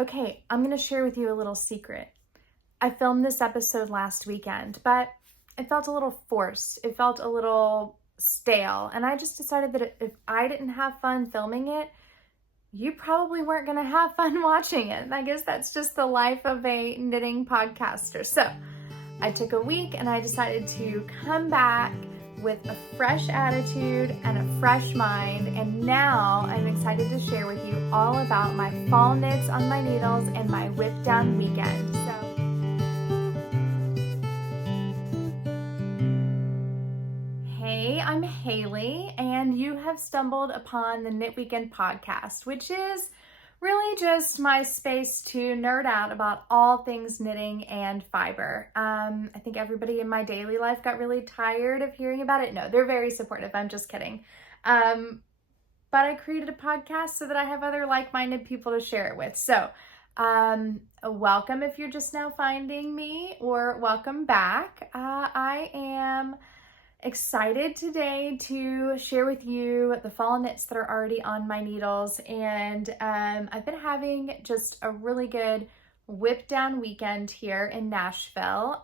Okay, I'm going to share with you a little secret. I filmed this episode last weekend, but it felt a little forced. It felt a little stale, and I just decided that if I didn't have fun filming it, you probably weren't going to have fun watching it. I guess that's just the life of a knitting podcaster. So I took a week and I decided to come back with a fresh attitude and a fresh mind, and now I'm excited to share with you all about my fall knits on my needles and my whip down weekend. Hey, I'm Haley, and you have stumbled upon the Knit Weekend podcast, which is really just my space to nerd out about all things knitting and fiber. I think everybody in my daily life got really tired of hearing about it. No, they're very supportive. I'm just kidding. But I created a podcast so that I have other like-minded people to share it with. So welcome if you're just now finding me, or welcome back. I am excited today to share with you the fall knits that are already on my needles, and I've been having just a really good whip down weekend here in Nashville.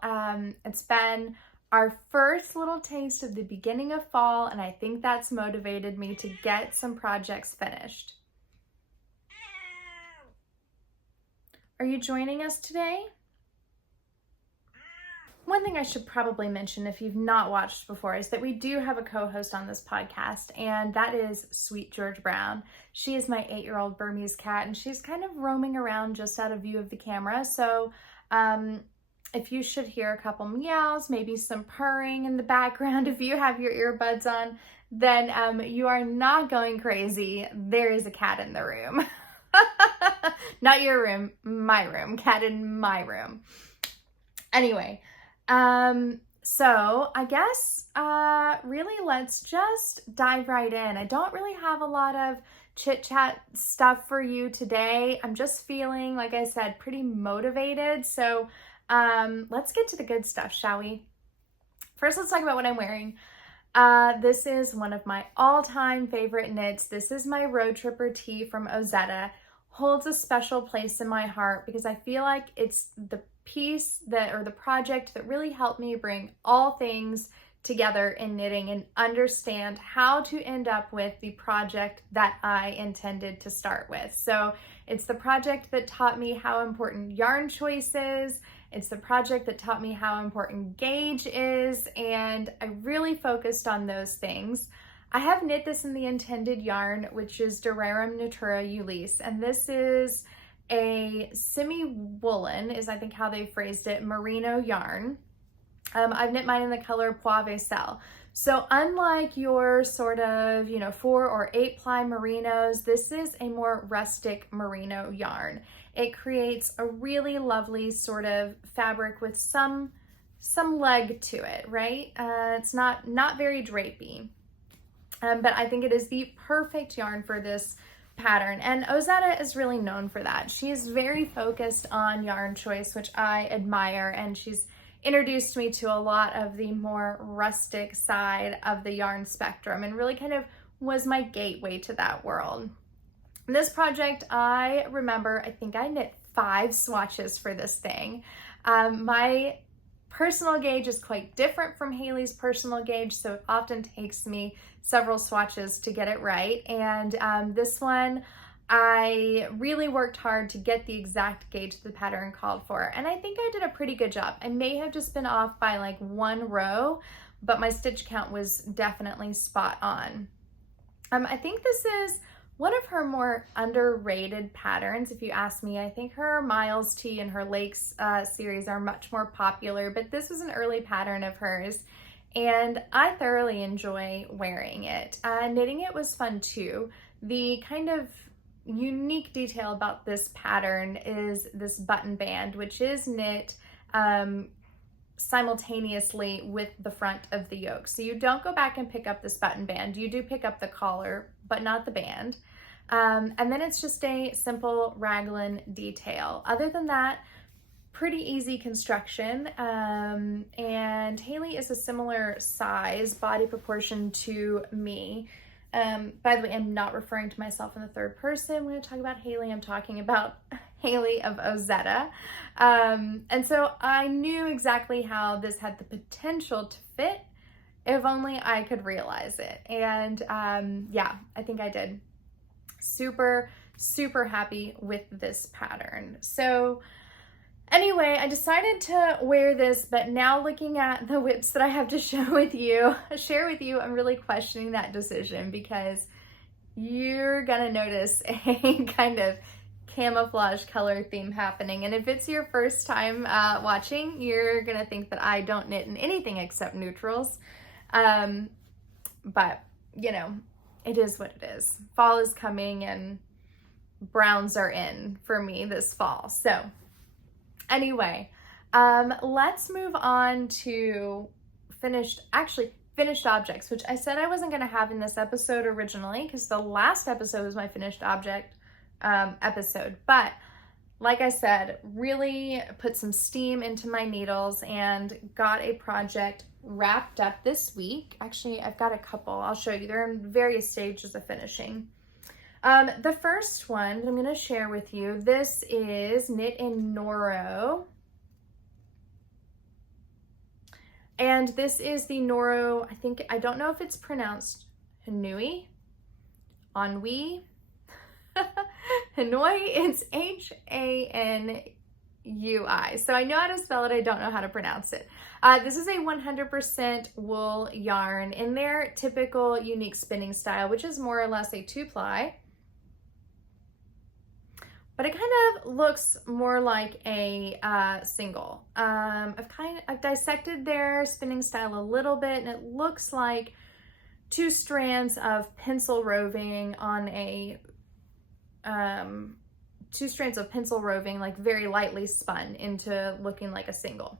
It's been our first little taste of the beginning of fall, and I think that's motivated me to get some projects finished. Are you joining us today? One thing I should probably mention if you've not watched before is that we do have a co-host on this podcast, and that is Sweet George Brown. She is my 8-year-old Burmese cat, and she's kind of roaming around just out of view of the camera. So if you should hear a couple meows, maybe some purring in the background, if you have your earbuds on, then you are not going crazy. There is a cat in the room. Not your room, my room. Cat in my room. Anyway. So I guess, really let's just dive right in. I don't really have a lot of chit chat stuff for you today. I'm just feeling, like I said, pretty motivated. So, let's get to the good stuff, shall we? First, let's talk about what I'm wearing. This is one of my all-time favorite knits. This is my Roadtripper tee from Ozetta. Holds a special place in my heart because I feel like it's the piece that, or the project that really helped me bring all things together in knitting and understand how to end up with the project that I intended to start with. So it's the project that taught me how important yarn choice is. It's the project that taught me how important gauge is, and I really focused on those things. I have knit this in the intended yarn, which is Rerum Natura Ulysses, and this is a semi-woolen, is I think how they phrased it, merino yarn. I've knit mine in the color Poivre. So unlike your sort of, 4 or 8 ply merinos, this is a more rustic merino yarn. It creates a really lovely sort of fabric with some leg to it, right? It's not very drapey. But I think it is the perfect yarn for this pattern, and Ozetta is really known for that. She's very focused on yarn choice, which I admire, and she's introduced me to a lot of the more rustic side of the yarn spectrum and really kind of was my gateway to that world. In this project, I remember, I think I knit 5 swatches for this thing. My personal gauge is quite different from Haley's personal gauge, so it often takes me several swatches to get it right. And this one, I really worked hard to get the exact gauge the pattern called for. And I think I did a pretty good job. I may have just been off by like 1 row, but my stitch count was definitely spot on. I think this is one of her more underrated patterns, if you ask me. I think her Miles Tee and her Lakes series are much more popular, but this was an early pattern of hers, and I thoroughly enjoy wearing it. Knitting it was fun too. The kind of unique detail about this pattern is this button band, which is knit simultaneously with the front of the yoke. So you don't go back and pick up this button band. You do pick up the collar, but not the band. And then it's just a simple raglan detail. Other than that, pretty easy construction. And Haley is a similar size, body proportion to me. By the way, I'm not referring to myself in the third person when I talk about Haley. I'm talking about Haley of Ozetta. And so I knew exactly how this had the potential to fit if only I could realize it. And yeah, I think I did. Super, super happy with this pattern. So anyway, I decided to wear this, but now looking at the WIPs that I have to share with you, I'm really questioning that decision because you're gonna notice a kind of camouflage color theme happening. And if it's your first time watching, you're gonna think that I don't knit in anything except neutrals. But you know, it is what it is. Fall is coming and browns are in for me this fall. So anyway, let's move on to finished objects, which I said I wasn't going to have in this episode originally because the last episode was my finished object episode. But like I said, really put some steam into my needles and got a project wrapped up this week. Actually, I've got a couple. I'll show you. They're in various stages of finishing. The first one that I'm going to share with you, this is knit in Noro. And this is the Noro, I don't know if it's pronounced Hanui, Hanui. Hanui, it's Hanui. So I know how to spell it, I don't know how to pronounce it. This is a 100% wool yarn in their typical unique spinning style, which is more or less a 2-ply. But it kind of looks more like a single. I've dissected their spinning style a little bit, and it looks like 2 strands of pencil roving on a 2 strands of pencil roving, like very lightly spun into looking like a single.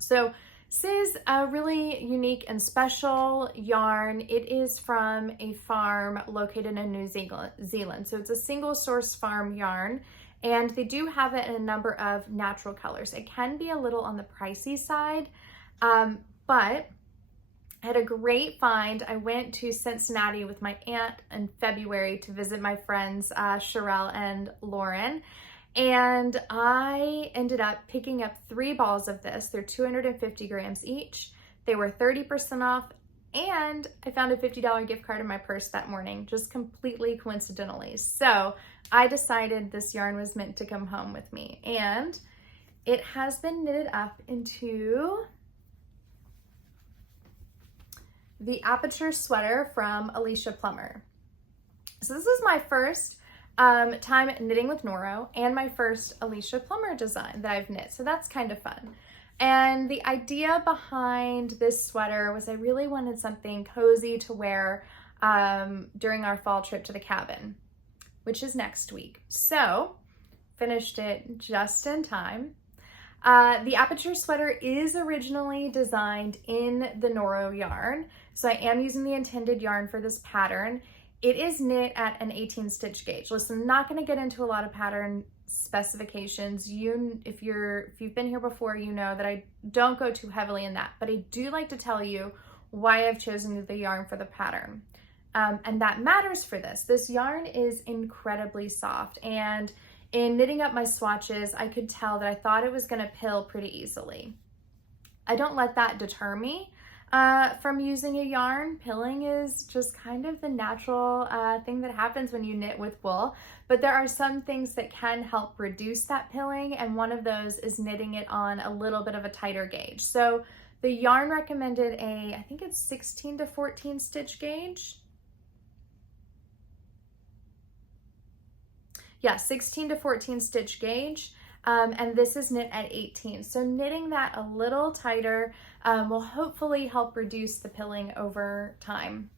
So this is a really unique and special yarn. It is from a farm located in New Zealand. So it's a single source farm yarn, and they do have it in a number of natural colors. It can be a little on the pricey side, but I had a great find. I went to Cincinnati with my aunt in February to visit my friends Sherelle and Lauren. And I ended up picking up 3 balls of this. They're 250 grams each. They were 30% off, and I found a $50 gift card in my purse that morning, just completely coincidentally. So I decided this yarn was meant to come home with me, and it has been knitted up into the Aperture sweater from Alicia Plummer. So this is my first time knitting with Noro and my first Alicia Plummer design that I've knit, so that's kind of fun. And the idea behind this sweater was I really wanted something cozy to wear during our fall trip to the cabin, which is next week. So finished it just in time. The Aperture sweater is originally designed in the Noro yarn, so I am using the intended yarn for this pattern. It is knit at an 18 stitch gauge. Listen, I'm not going to get into a lot of pattern specifications. If you've been here before, you know that I don't go too heavily in that, but I do like to tell you why I've chosen the yarn for the pattern. And that matters for this. This yarn is incredibly soft, and in knitting up my swatches, I could tell that I thought it was going to pill pretty easily. I don't let that deter me from using a yarn. Pilling is just kind of the natural thing that happens when you knit with wool, but there are some things that can help reduce that pilling, and one of those is knitting it on a little bit of a tighter gauge. So the yarn recommended I think it's 16 to 14 stitch gauge. Yeah, 16 to 14 stitch gauge. And this is knit at 18. So knitting that a little tighter will hopefully help reduce the pilling over time.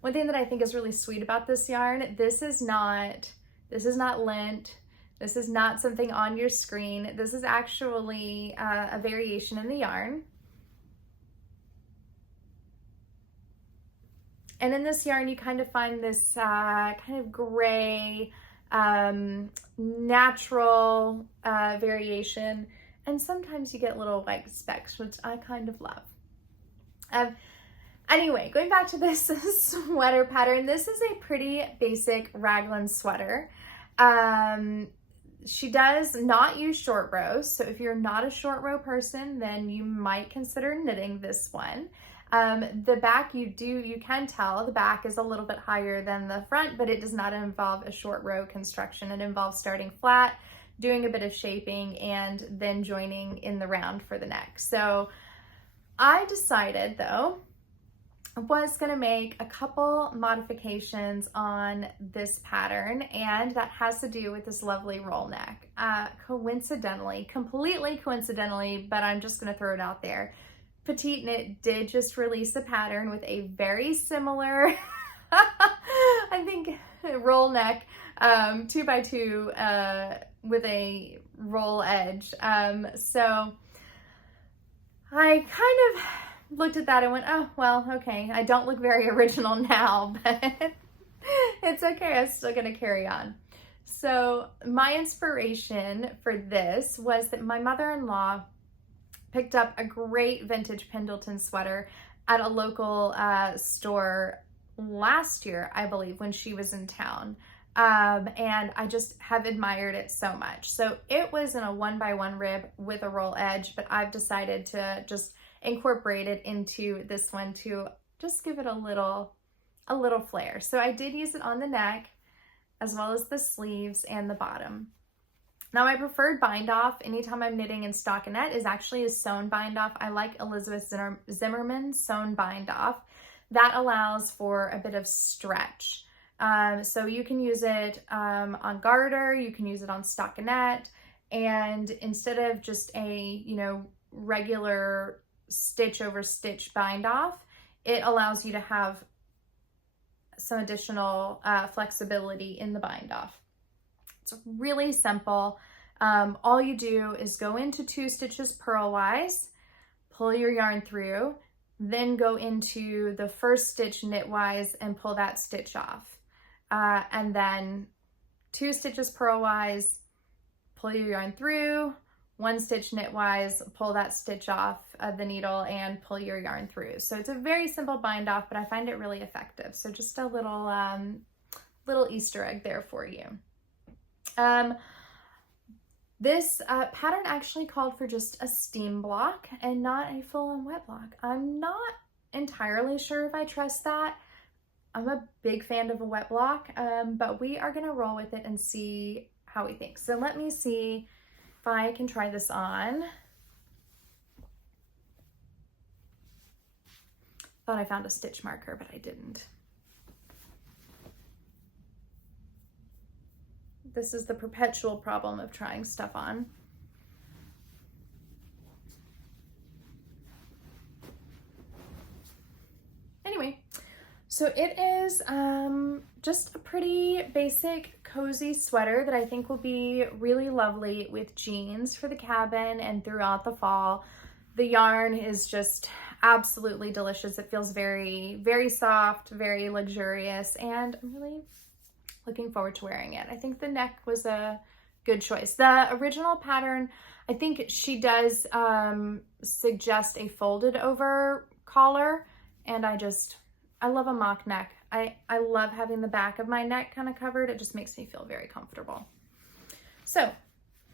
One thing that I think is really sweet about this yarn, this is not lint. This is not something on your screen. This is actually a variation in the yarn. And in this yarn, you kind of find this kind of gray, natural variation, and sometimes you get little white specks, which I kind of love. Anyway, going back to this sweater pattern, this is a pretty basic raglan sweater. She does not use short rows, so if you're not a short row person, then you might consider knitting this one. The back, you can tell the back is a little bit higher than the front, but it does not involve a short row construction. It involves starting flat, doing a bit of shaping, and then joining in the round for the neck. So I decided, though, I was gonna make a couple modifications on this pattern, and that has to do with this lovely roll neck. Coincidentally, completely coincidentally, but I'm just gonna throw it out there, Petite Knit did just release a pattern with a very similar, I think, roll neck, 2x2 with a roll edge. So I kind of looked at that and went, oh, well, okay, I don't look very original now, but it's okay, I'm still gonna carry on. So my inspiration for this was that my mother-in-law picked up a great vintage Pendleton sweater at a local store last year, I believe, when she was in town. And I just have admired it so much. So it was in a 1x1 rib with a roll edge, but I've decided to just incorporate it into this one to just give it a little flair. So I did use it on the neck as well as the sleeves and the bottom. Now my preferred bind off anytime I'm knitting in stockinette is actually a sewn bind off. I like Elizabeth Zimmerman's sewn bind off. That allows for a bit of stretch. So you can use it on garter, you can use it on stockinette, and instead of just a, regular stitch over stitch bind off, it allows you to have some additional flexibility in the bind off. It's really simple. All you do is go into 2 stitches purlwise, pull your yarn through, then go into the first stitch knitwise and pull that stitch off. And then 2 stitches purlwise, pull your yarn through, 1 stitch knitwise, pull that stitch off of the needle and pull your yarn through. So it's a very simple bind off, but I find it really effective. So just a little Easter egg there for you. This pattern actually called for just a steam block and not a full-on wet block. I'm not entirely sure if I trust that. I'm a big fan of a wet block, but we are gonna roll with it and see how we think. So let me see if I can try this on. Thought I found a stitch marker, but I didn't. This is the perpetual problem of trying stuff on. Anyway, so it is just a pretty basic cozy sweater that I think will be really lovely with jeans for the cabin and throughout the fall. The yarn is just absolutely delicious. It feels very, very soft, very luxurious, and I'm really looking forward to wearing it. I think the neck was a good choice. The original pattern, I think she does suggest a folded over collar, and I love a mock neck. I love having the back of my neck kind of covered. It just makes me feel very comfortable. So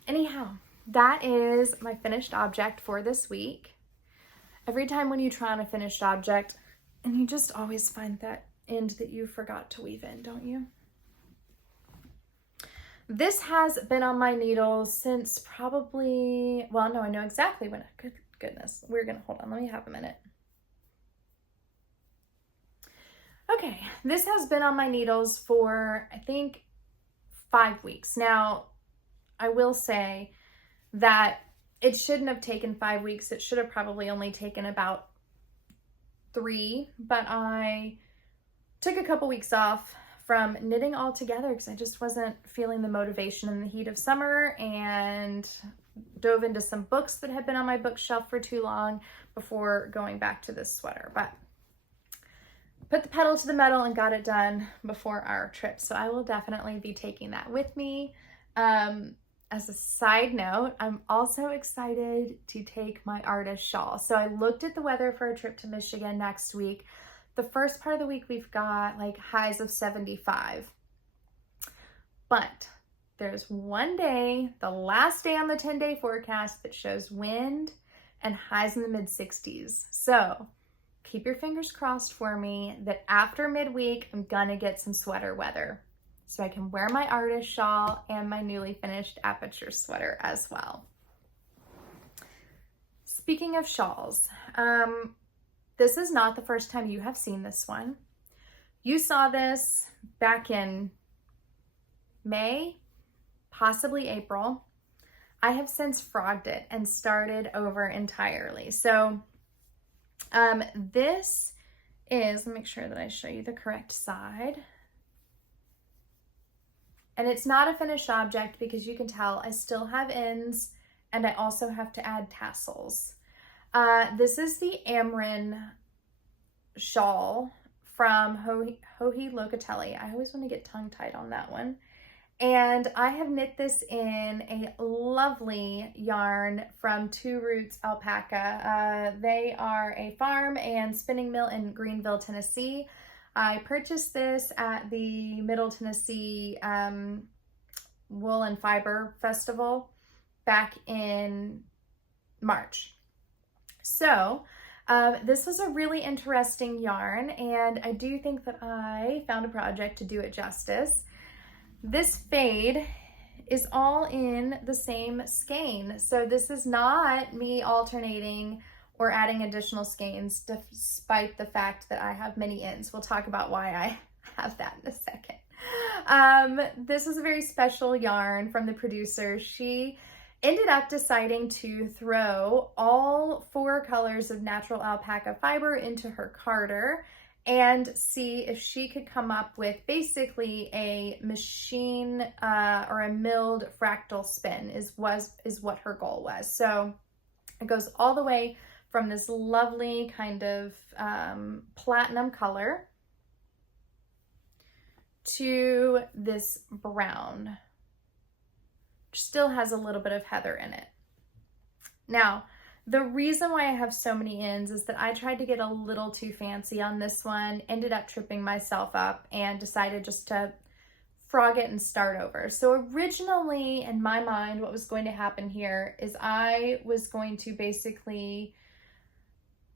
anyhow, that is my finished object for this week. Every time when you try on a finished object, and you just always find that end that you forgot to weave in, don't you? This has been on my needles since probably, well, no, I know exactly when. Good goodness. We're gonna, hold on, let me have a minute. Okay, this has been on my needles for, I think, 5 weeks. Now, I will say that it shouldn't have taken 5 weeks. It should have probably only taken about 3, but I took a couple weeks off from knitting altogether because I just wasn't feeling the motivation in the heat of summer, and dove into some books that had been on my bookshelf for too long before going back to this sweater. But put the pedal to the metal and got it done before our trip. So I will definitely be taking that with me. As a side note, I'm also excited to take my artist shawl. So I looked at the weather for a trip to Michigan next week. The first part of the week we've got like highs of 75. But there's one day, the last day on the 10-day forecast, that shows wind and highs in the mid-60s. So keep your fingers crossed for me that after midweek, I'm gonna get some sweater weather so I can wear my artist shawl and my newly finished Aperture sweater as well. Speaking of shawls, this is not the first time you have seen this one. You saw this back in May, possibly April. I have since frogged it and started over entirely. So this is, let me make sure that I show you the correct side. And it's not a finished object because you can tell I still have ends and I also have to add tassels. This is the Amren shawl from Locitelli. I always want to get tongue-tied on that one. And I have knit this in a lovely yarn from Two Roots Alpaca. They are a farm and spinning mill in Greenville, Tennessee. I purchased this at the Middle Tennessee Wool and Fiber Festival back in March. So this was a really interesting yarn, and I do think that I found a project to do it justice. This fade is all in the same skein. So this is not me alternating or adding additional skeins despite the fact that I have many ends. We'll talk about why I have that in a second. This is a very special yarn from the producer. She ended up deciding to throw all 4 colors of natural alpaca fiber into her carder and see if she could come up with basically a machine or a milled fractal spin is what her goal was. So it goes all the way from this lovely kind of platinum color to this brown, which still has a little bit of heather in it. Now, the reason why I have so many ends is that I tried to get a little too fancy on this one, ended up tripping myself up, and decided just to frog it and start over. So originally, in my mind, what was going to happen here is I was going to basically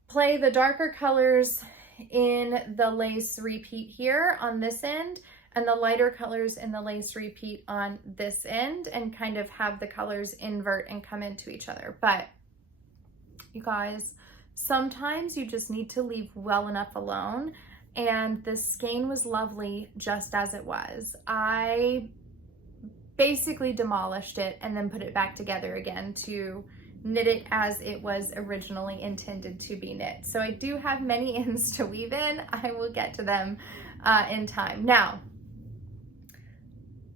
play the darker colors in the lace repeat here on this end and the lighter colors in the lace repeat on this end, and kind of have the colors invert and come into each other. But you guys, sometimes you just need to leave well enough alone, and the skein was lovely just as it was. I basically demolished it and then put it back together again to knit it as it was originally intended to be knit. So I do have many ends to weave in. I will get to them in time. Now,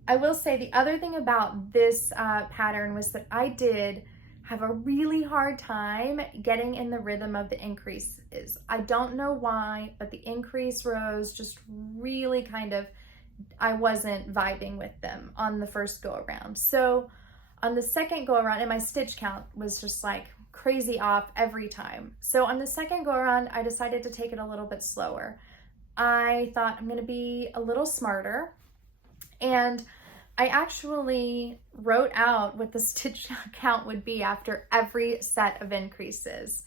I will say the other thing about this pattern was that I did have a really hard time getting in the rhythm of the increases. I don't know why, but the increase rows just really kind of, I wasn't vibing with them on the first go around. So on the second go around, and my stitch count was just like crazy off every time. So on the second go around, I decided to take it a little bit slower. I thought I'm gonna be a little smarter, and I actually wrote out what the stitch count would be after every set of increases.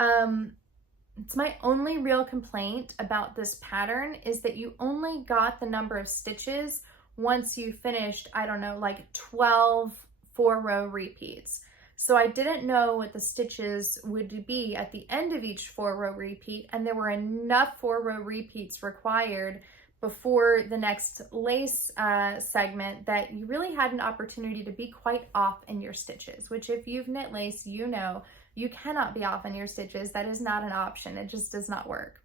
It's my only real complaint about this pattern is that you only got the number of stitches once you finished, I don't know, like 12 4-row repeats. So I didn't know what the stitches would be at the end of each 4-row repeat, and there were enough 4-row repeats required before the next lace segment that you really had an opportunity to be quite off in your stitches, which if you've knit lace, you know you cannot be off in your stitches. That is not an option. It just does not work.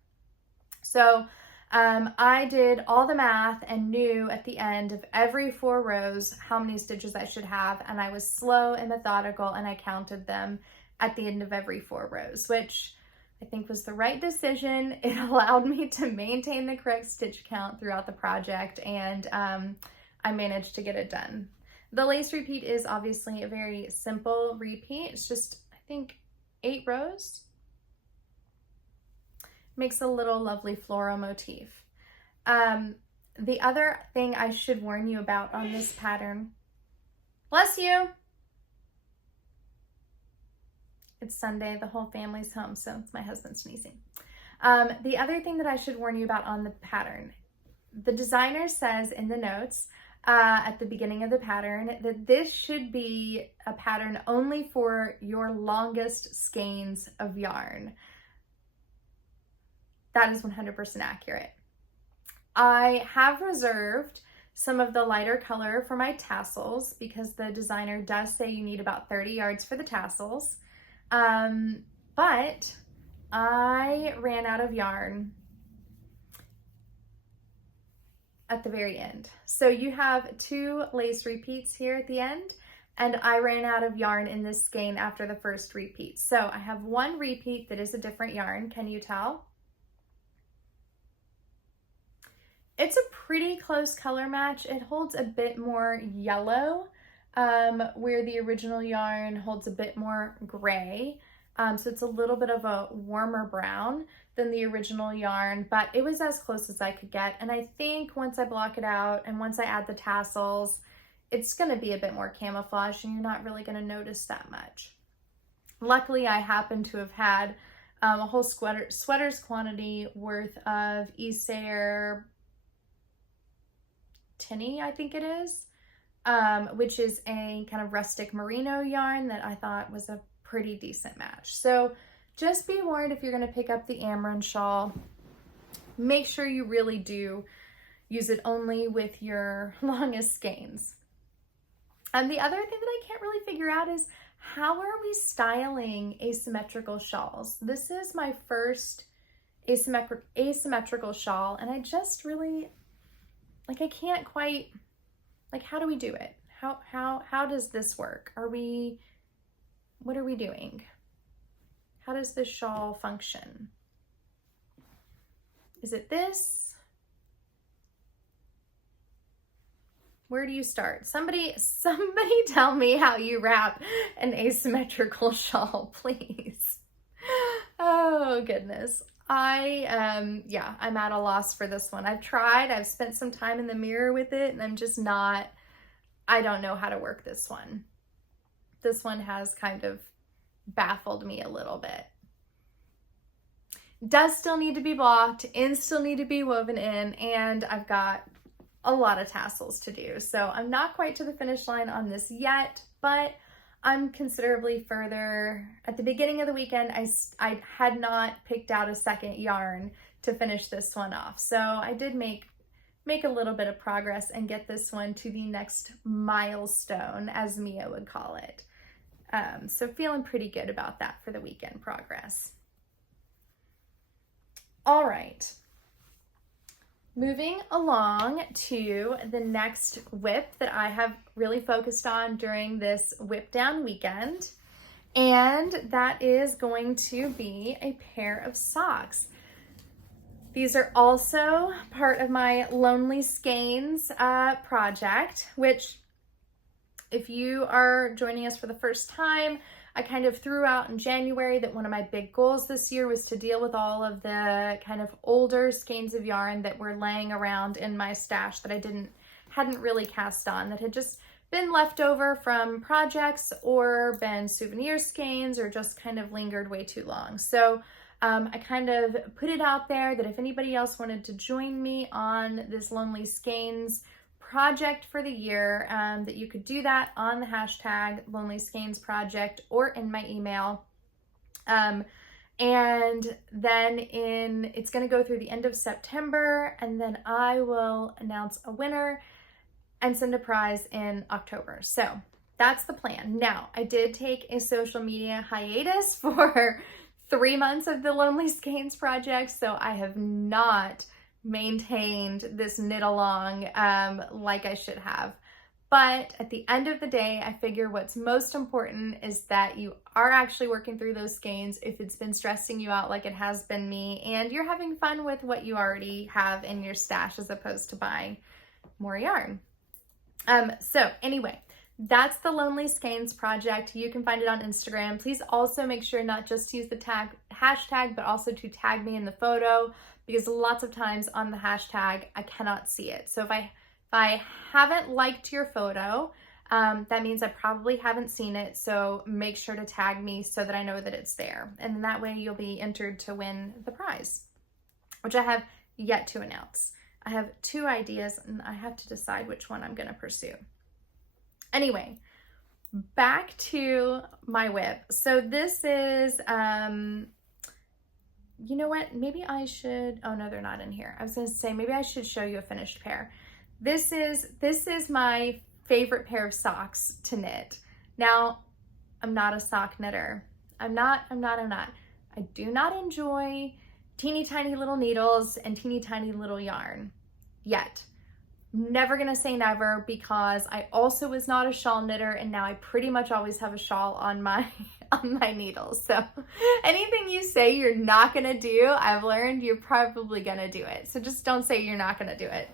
So I did all the math and knew at the end of every 4 rows how many stitches I should have, and I was slow and methodical, and I counted them at the end of every 4 rows, which I think was the right decision. It allowed me to maintain the correct stitch count throughout the project, and I managed to get it done. The lace repeat is obviously a very simple repeat. It's just, I think, 8 rows. Makes a little lovely floral motif. The other thing I should warn you about on this pattern Bless you. It's Sunday, the whole family's home, so it's my husband sneezing. The other thing that I should warn you about on the pattern, the designer says in the notes at the beginning of the pattern that this should be a pattern only for your longest skeins of yarn. That is 100% accurate. I have reserved some of the lighter color for my tassels because the designer does say you need about 30 yards for the tassels. But I ran out of yarn at the very end. So you have 2 lace repeats here at the end, and I ran out of yarn in this skein after the first repeat. So I have 1 repeat that is a different yarn. Can you tell? It's a pretty close color match. It holds a bit more yellow, where the original yarn holds a bit more gray. So it's a little bit of a warmer brown than the original yarn, but it was as close as I could get. And I think once I block it out and once I add the tassels, it's gonna be a bit more camouflage and you're not really gonna notice that much. Luckily, I happen to have had a whole sweater's quantity worth of Istex Tinny, I think it is, which is a kind of rustic merino yarn that I thought was a pretty decent match. So just be warned, if you're going to pick up the Amren shawl, make sure you really do use it only with your longest skeins. And the other thing that I can't really figure out is, how are we styling asymmetrical shawls? This is my first asymmetrical shawl, and I just really, like, I can't quite, like, how do we do it? How does this work? What are we doing? How does this shawl function? Is it this? Where do you start? Somebody tell me how you wrap an asymmetrical shawl, please. Oh, goodness. I'm at a loss for this one. I've spent some time in the mirror with it, and I don't know how to work this one. This one has kind of baffled me a little bit. Does still need to be blocked, ends still need to be woven in, and I've got a lot of tassels to do. So I'm not quite to the finish line on this yet, but I'm considerably further. At the beginning of the weekend, I had not picked out a second yarn to finish this one off. So I did make a little bit of progress and get this one to the next milestone, as Mia would call it. So feeling pretty good about that for the weekend progress. All right. Moving along to the next WIP that I have really focused on during this WIP down weekend, and that is going to be a pair of socks. These are also part of my Lonely Skeins project, which, if you are joining us for the first time, I kind of threw out in January that one of my big goals this year was to deal with all of the kind of older skeins of yarn that were laying around in my stash that I hadn't really cast on, that had just been left over from projects or been souvenir skeins or just kind of lingered way too long. So I kind of put it out there that if anybody else wanted to join me on this Lonely Skeins project for the year, that you could do that on the hashtag Lonely Skeins Project or in my email. And then it's going to go through the end of September, and then I will announce a winner and send a prize in October. So that's the plan. Now, I did take a social media hiatus for 3 months of the Lonely Skeins project, so I have not maintained this knit along like I should have. But at the end of the day, I figure what's most important is that you are actually working through those skeins if it's been stressing you out like it has been me, and you're having fun with what you already have in your stash as opposed to buying more yarn. So anyway, that's the Lonely Skeins project. You can find it on Instagram. Please also make sure not just to use the hashtag, but also to tag me in the photo, because lots of times on the hashtag, I cannot see it. So if I haven't liked your photo, that means I probably haven't seen it, so make sure to tag me so that I know that it's there. And that way you'll be entered to win the prize, which I have yet to announce. I have 2 ideas and I have to decide which one I'm going to pursue. Anyway, back to my WIP. So this is, you know what? Maybe I should, oh no, they're not in here. I was going to say, maybe I should show you a finished pair. This is my favorite pair of socks to knit. Now, I'm not a sock knitter. I'm not. I do not enjoy teeny tiny little needles and teeny tiny little yarn yet. Never gonna say never, because I also was not a shawl knitter, and now I pretty much always have a shawl on my needles. So anything you say you're not gonna do, I've learned you're probably gonna do it. So just don't say you're not gonna do it.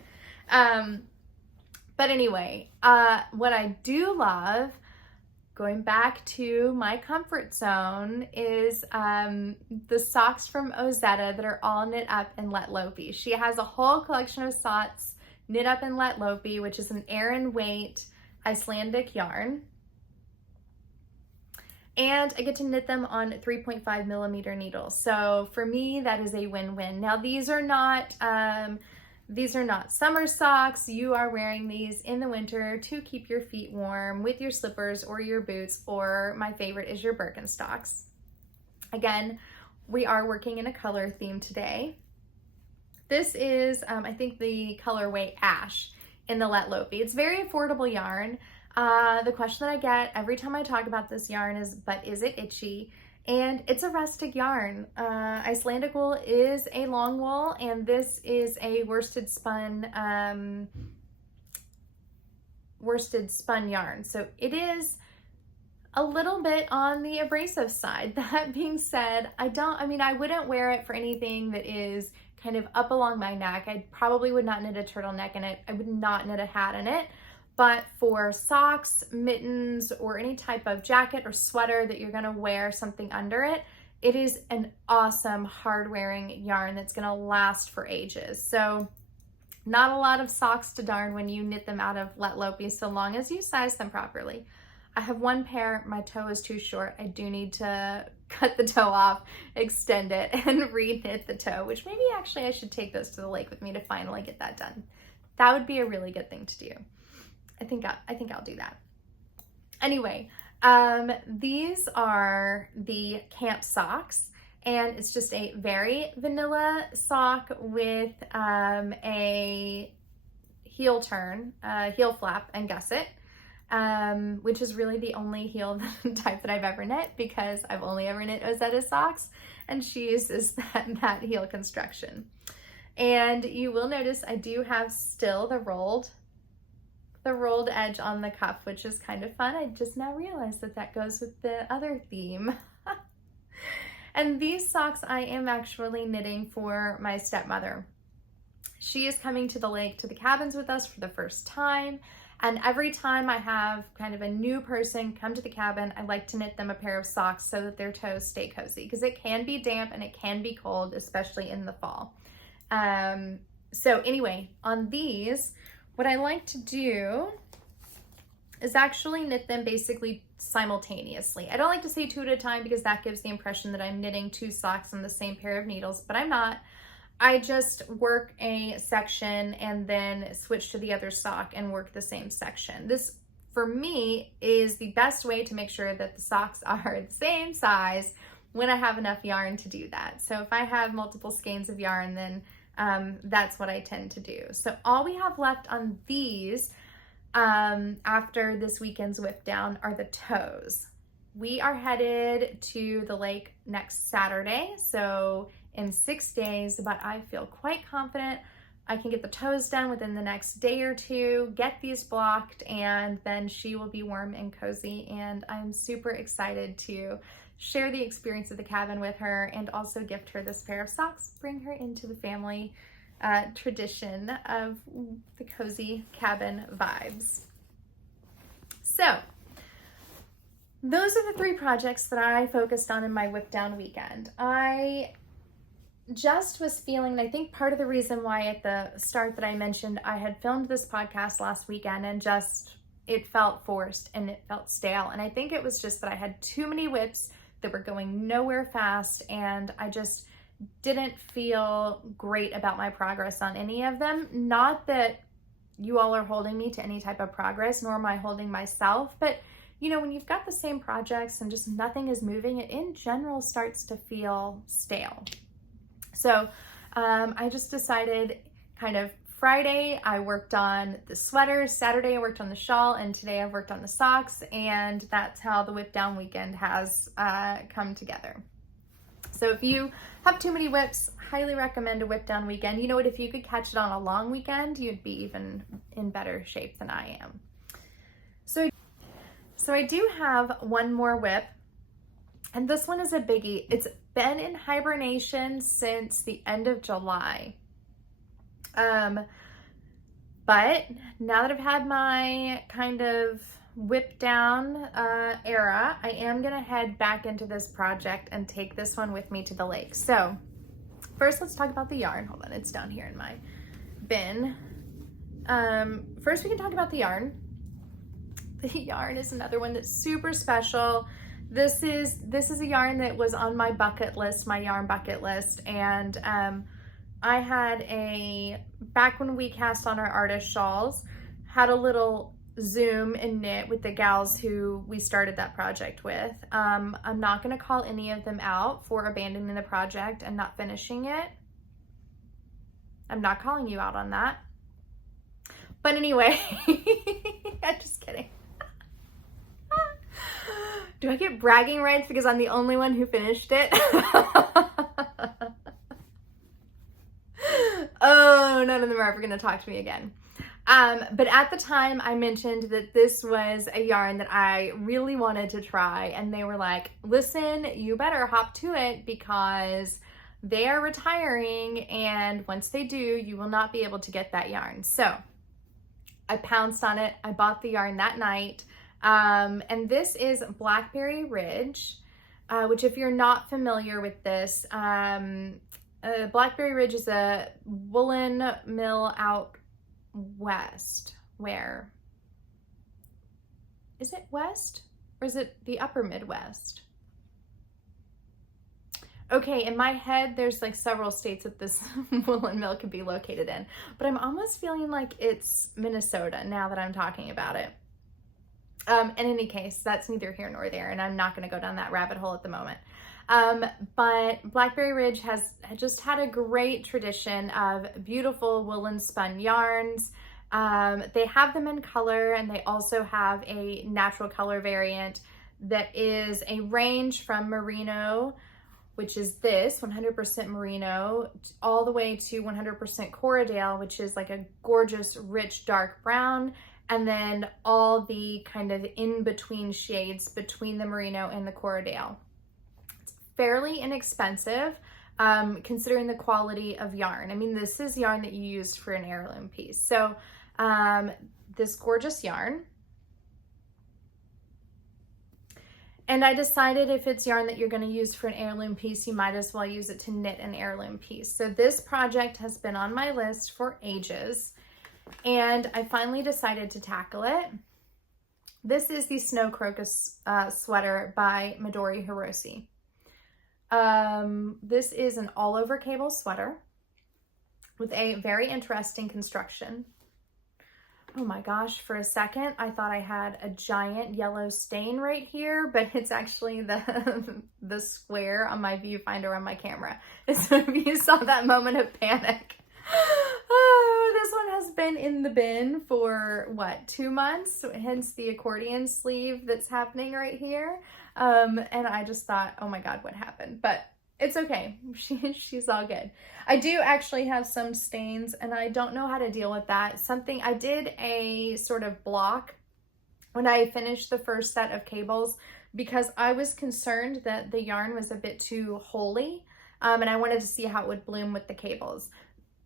But anyway, what I do love, going back to my comfort zone, is the socks from Ozetta that are all knit up in Lettlopi. She has a whole collection of socks knit up in Lettlopi, which is an Aran weight Icelandic yarn. And I get to knit them on 3.5 millimeter needles. So for me, that is a win-win. Now, these are not summer socks. You are wearing these in the winter to keep your feet warm with your slippers or your boots, or my favorite is your Birkenstocks. Again, we are working in a color theme today. This is, I think, the colorway Ash in the Lettlopi. It's very affordable yarn. The question that I get every time I talk about this yarn is, but is it itchy? And it's a rustic yarn. Icelandic wool is a long wool, and this is a worsted spun yarn. So it is a little bit on the abrasive side. That being said, I wouldn't wear it for anything that is kind of up along my neck. I probably would not knit a turtleneck in it. I would not knit a hat in it. But for socks, mittens, or any type of jacket or sweater that you're gonna wear something under it, it is an awesome hard-wearing yarn that's gonna last for ages. So not a lot of socks to darn when you knit them out of Lettlopi, so long as you size them properly. I have one pair, my toe is too short. I do need to cut the toe off, extend it, and re-knit the toe, which maybe actually I should take those to the lake with me to finally get that done. That would be a really good thing to do. I think I'll do that. Anyway, these are the camp socks, and it's just a very vanilla sock with a heel turn, heel flap and gusset. Which is really the only heel type that I've ever knit, because I've only ever knit Ozetta socks, and she uses that heel construction. And you will notice I do have still the rolled edge on the cuff, which is kind of fun. I just now realized that goes with the other theme. And these socks I am actually knitting for my stepmother. She is coming to the lake, to the cabins with us for the first time. And every time I have kind of a new person come to the cabin, I like to knit them a pair of socks so that their toes stay cozy, because it can be damp and it can be cold, especially in the fall. So anyway, on these, what I like to do is actually knit them basically simultaneously. I don't like to say 2 at a time, because that gives the impression that I'm knitting 2 socks on the same pair of needles, but I'm not. I just work a section and then switch to the other sock and work the same section. This, for me, is the best way to make sure that the socks are the same size when I have enough yarn to do that. So if I have multiple skeins of yarn, then that's what I tend to do. So all we have left on these after this weekend's WIP down are the toes. We are headed to the lake next Saturday, so in 6 days, but I feel quite confident I can get the toes done within the next day or 2, get these blocked, and then she will be warm and cozy. And I'm super excited to share the experience of the cabin with her, and also gift her this pair of socks, bring her into the family tradition of the cozy cabin vibes. So those are the 3 projects that I focused on in my WIP down weekend. I just was feeling, and I think part of the reason why at the start that I mentioned I had filmed this podcast last weekend and just it felt forced and it felt stale. And I think it was just that I had too many WIPs that were going nowhere fast, and I just didn't feel great about my progress on any of them. Not that you all are holding me to any type of progress, nor am I holding myself, but you know, when you've got the same projects and just nothing is moving, it in general starts to feel stale. So I just decided kind of Friday, I worked on the sweaters, Saturday I worked on the shawl, and today I've worked on the socks, and that's how the WIP down weekend has come together. So if you have too many WIPs, highly recommend a WIP down weekend. You know what, if you could catch it on a long weekend, you'd be even in better shape than I am. So I do have one more WIP, and this one is a biggie. It's been in hibernation since the end of July. But now that I've had my kind of WIP down era, I am gonna head back into this project and take this one with me to the lake. So first let's talk about the yarn. Hold on, it's down here in my bin. First we can talk about the yarn. The yarn is another one that's super special. This is a yarn that was on my bucket list, my yarn bucket list, and I had back when we cast on our artist shawls, had a little Zoom and knit with the gals who we started that project with. I'm not gonna call any of them out for abandoning the project and not finishing it. I'm not calling you out on that. But anyway, I'm just kidding. Do I get bragging rights because I'm the only one who finished it? Oh, none of them are ever gonna talk to me again. But at the time I mentioned that this was a yarn that I really wanted to try, and they were like, listen, you better hop to it because they are retiring, and once they do, you will not be able to get that yarn. So I pounced on it. I bought the yarn that night. And this is Blackberry Ridge, which if you're not familiar with this, Blackberry Ridge is a woolen mill out west. Where? Is it west or is it the upper Midwest? Okay, in my head, there's like several states that this woolen mill could be located in, but I'm almost feeling like it's Minnesota now that I'm talking about it. In any case, that's neither here nor there, and I'm not going to go down that rabbit hole at the moment. But Blackberry Ridge has just had a great tradition of beautiful woolen spun yarns. They have them in color, and they also have a natural color variant that is a range from Merino, which is this 100% Merino, all the way to 100% Corriedale, which is like a gorgeous, rich, dark brown. And then all the kind of in-between shades between the Merino and the Corriedale. It's fairly inexpensive considering the quality of yarn. I mean, this is yarn that you used for an heirloom piece. So this gorgeous yarn. And I decided if it's yarn that you're going to use for an heirloom piece, you might as well use it to knit an heirloom piece. So this project has been on my list for ages, and I finally decided to tackle it. This is the Snow Crocus sweater by Midori Hirose. This is an all-over cable sweater with a very interesting construction. Oh my gosh, for a second, I thought I had a giant yellow stain right here, but it's actually the square on my viewfinder on my camera. So if you saw that moment of panic, oh, this one has been in the bin for what, 2 months, hence the accordion sleeve that's happening right here. And I just thought, oh my God, what happened? But it's okay. She's all good. I do actually have some stains, and I don't know how to deal with that. I did a sort of block when I finished the first set of cables because I was concerned that the yarn was a bit too holey, and I wanted to see how it would bloom with the cables.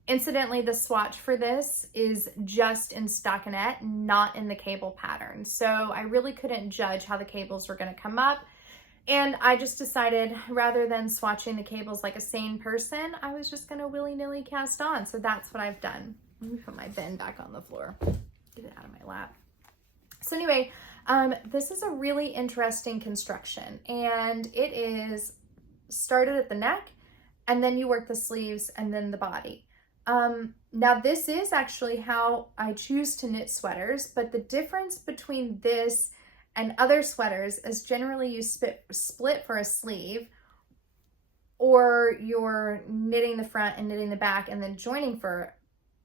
Incidentally, the swatch for this is just in stockinette, not in the cable pattern. So I really couldn't judge how the cables were going to come up. And I just decided, rather than swatching the cables like a sane person, I was just going to willy-nilly cast on. So that's what I've done. Let me put my bin back on the floor. Get it out of my lap. So anyway, this is a really interesting construction, and it is started at the neck, and then you work the sleeves and then the body. Now this is actually how I choose to knit sweaters, but the difference between this and other sweaters is generally you split for a sleeve, or you're knitting the front and knitting the back and then joining for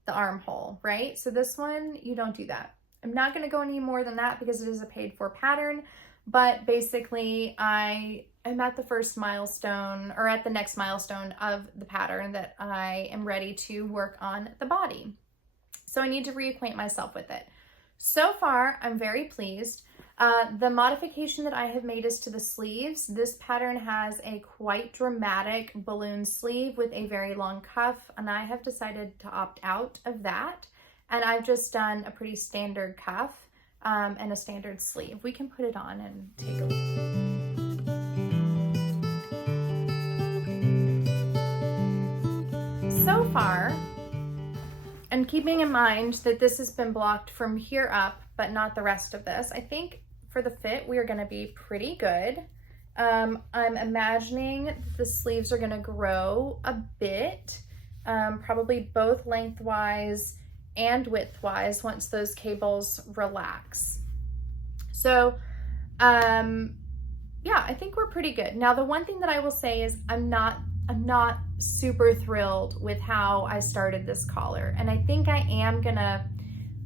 the armhole, right? So this one, you don't do that. I'm not going to go any more than that because it is a paid for pattern, but basically I am at the first milestone, or at the next milestone of the pattern, that I am ready to work on the body. So I need to reacquaint myself with it. So far, I'm very pleased. The modification that I have made is to the sleeves. This pattern has a quite dramatic balloon sleeve with a very long cuff, and I have decided to opt out of that. And I've just done a pretty standard cuff and a standard sleeve. We can put it on and take a look. So far, and keeping in mind that this has been blocked from here up, but not the rest of this, I think for the fit, we are gonna be pretty good. I'm imagining the sleeves are gonna grow a bit, probably both lengthwise and widthwise once those cables relax. So, yeah, I think we're pretty good. Now, the one thing that I will say is I'm not super thrilled with how I started this collar, and I think I am gonna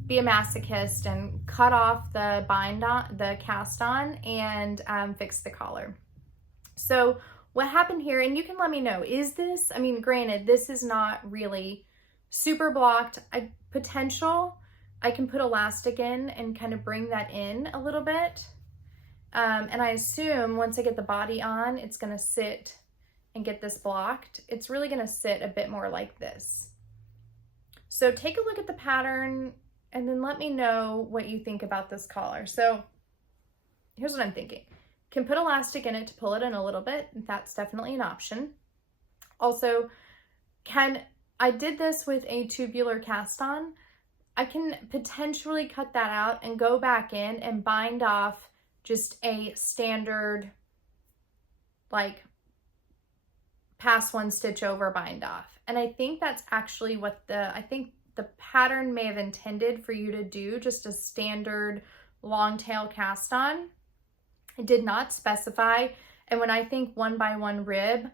be a masochist and cut off the cast on and fix the collar. So what happened here, and you can let me know, is this, I mean, granted, this is not really super blocked. I can put elastic in and kind of bring that in a little bit. And I assume once I get the body on, it's gonna sit and get this blocked. It's really gonna sit a bit more like this. So take a look at the pattern and then let me know what you think about this collar. So here's what I'm thinking. Can put elastic in it to pull it in a little bit. That's definitely an option. Also, I did this with a tubular cast on. I can potentially cut that out and go back in and bind off just a standard, like, pass one stitch over bind off. And I think that's actually what I think the pattern may have intended for you to do, just a standard long tail cast on. It did not specify. And when I think 1x1 rib,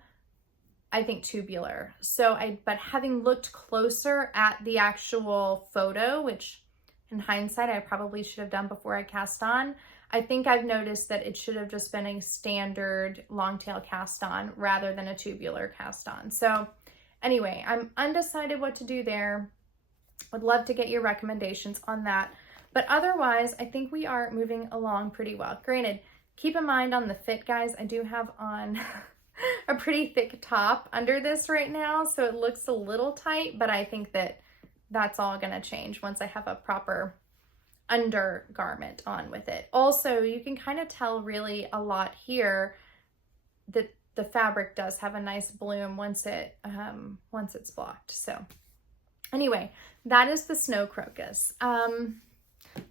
I think tubular. But having looked closer at the actual photo, which in hindsight, I probably should have done before I cast on, I think I've noticed that it should have just been a standard long tail cast on rather than a tubular cast on. So anyway, I'm undecided what to do there. Would love to get your recommendations on that. But otherwise, I think we are moving along pretty well. Granted, keep in mind on the fit, guys, I do have on a pretty thick top under this right now, so it looks a little tight, but I think that that's all gonna change once I have a proper undergarment on with it. Also, you can kind of tell really a lot here that the fabric does have a nice bloom once it's blocked. So anyway, that is the Snow Crocus.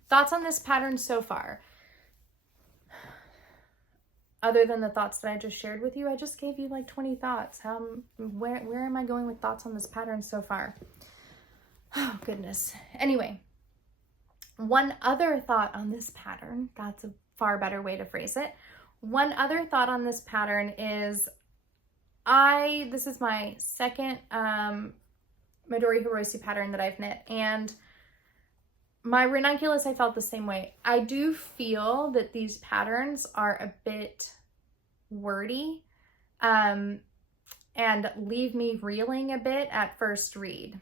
Thoughts on this pattern so far? Other than the thoughts that I just shared with you, I just gave you like 20 thoughts. Where am I going with thoughts on this pattern so far? Oh, goodness. Anyway, one other thought on this pattern, that's a far better way to phrase it. One other thought on this pattern is this is my second Midori Hirose pattern that I've knit, and my ranunculus, I felt the same way. I do feel that these patterns are a bit wordy and leave me reeling a bit at first read.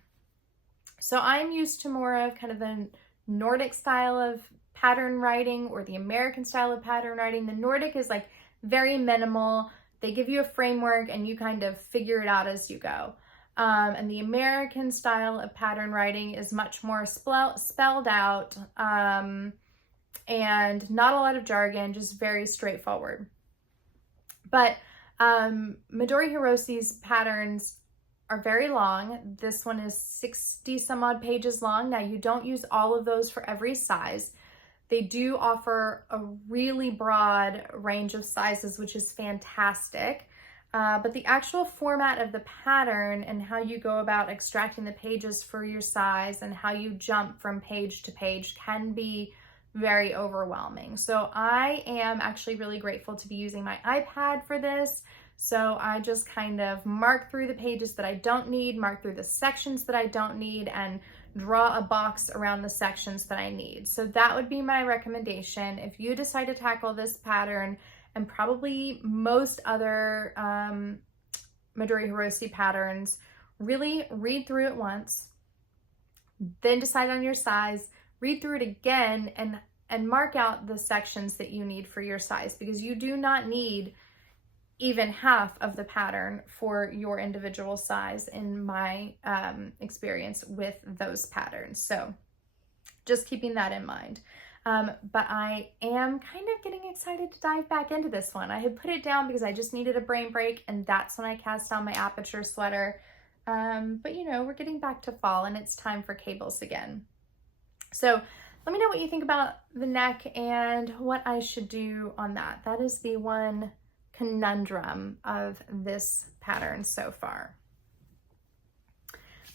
So I'm used to more of kind of the Nordic style of pattern writing or the American style of pattern writing. The Nordic is like very minimal. They give you a framework and you kind of figure it out as you go. And the American style of pattern writing is much more spelled out and not a lot of jargon, just very straightforward. But Midori Hirose's patterns are very long. This one is 60 some odd pages long. Now, you don't use all of those for every size, They do offer a really broad range of sizes, which is fantastic. But the actual format of the pattern and how you go about extracting the pages for your size and how you jump from page to page can be very overwhelming. So I am actually really grateful to be using my iPad for this. So I just kind of mark through the pages that I don't need, mark through the sections that I don't need, and draw a box around the sections that I need. So that would be my recommendation. If you decide to tackle this pattern, and probably most other Midori Hirose patterns, really read through it once, then decide on your size, read through it again, and mark out the sections that you need for your size, because you do not need even half of the pattern for your individual size in my experience with those patterns. So just keeping that in mind. But I am kind of getting excited to dive back into this one. I had put it down because I just needed a brain break, and that's when I cast on my Aperture sweater. But you know, we're getting back to fall and it's time for cables again. So let me know what you think about the neck and what I should do on that. That is the one conundrum of this pattern so far.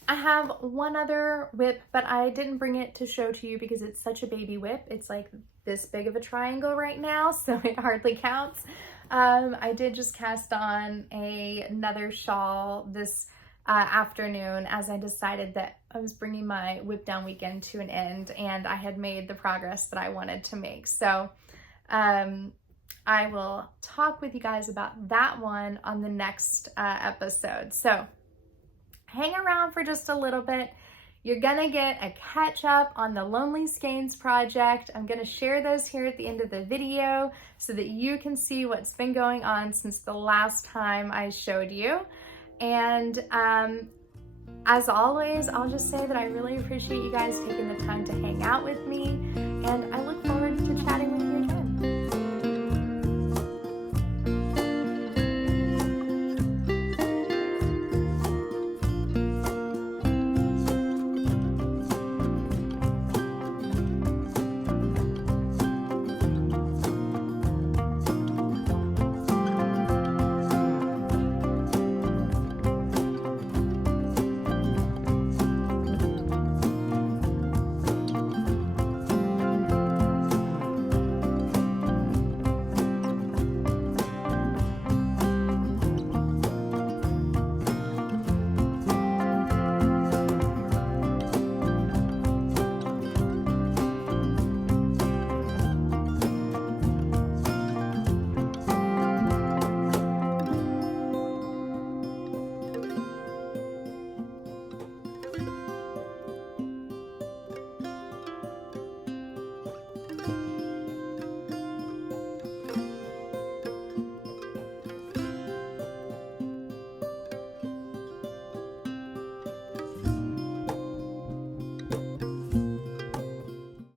I have one other WIP, but I didn't bring it to show to you because it's such a baby WIP. It's like this big of a triangle right now, so it hardly counts. I did just cast on another shawl this afternoon, as I decided that I was bringing my WIP down weekend to an end and I had made the progress that I wanted to make. So I will talk with you guys about that one on the next episode. So hang around for just a little bit. You're gonna get a catch up on the Lonely Skeins project. I'm gonna share those here at the end of the video so that you can see what's been going on since the last time I showed you. And as always, I'll just say that I really appreciate you guys taking the time to hang out with me, and I